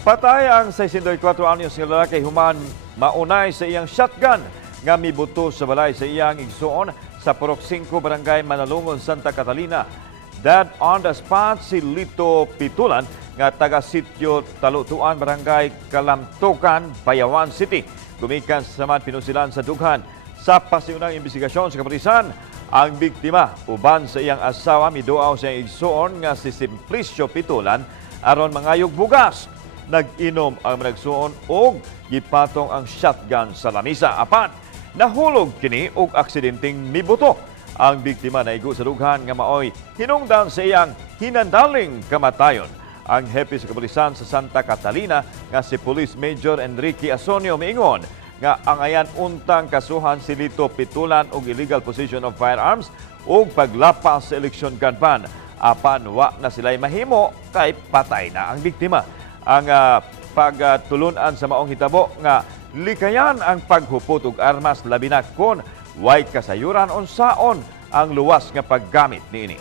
Patay ang 64 anyos nga lalaki human maunay sa iyang shotgun nga mibuto sa balay sa iyang igsuon sa Purok 5 Barangay Manalungon, Santa Catalina. Dead on the spot si Lito Pitulan nga taga Sitio Talutuan, Barangay Kalamtukan, Payawan City. Gumikan sa man pinusilan sa dughan. Sa pasiunang investigasyon sa kapulisan, ang biktima uban sa iyang asawa miduaw sa iyang igsuon nga si Simplicio Pitulan aron mangayog bugas. Nag-inom ang nagsuon og gipatong ang shotgun sa lamisa. Apan nahulog kini og aksidenteng mibuto. Ang biktima naigo sa dughan nga maoy hinungdan sa iyang hinandaling kamatayon. Ang hepe sa kapulisan sa Santa Catalina nga si Police Major Enrique Asonio miingon nga ang ayan untang kasuhan si Lito Pitulan og illegal possession of firearms ug paglapas sa eleksyon campaign. Apan wa na sila'y mahimo kay patay na ang biktima. Ang pagtulunan sa maong hitabo nga likayan ang paghupot og armas labi na kon way kasayuran unsaon ang luwas nga paggamit niini.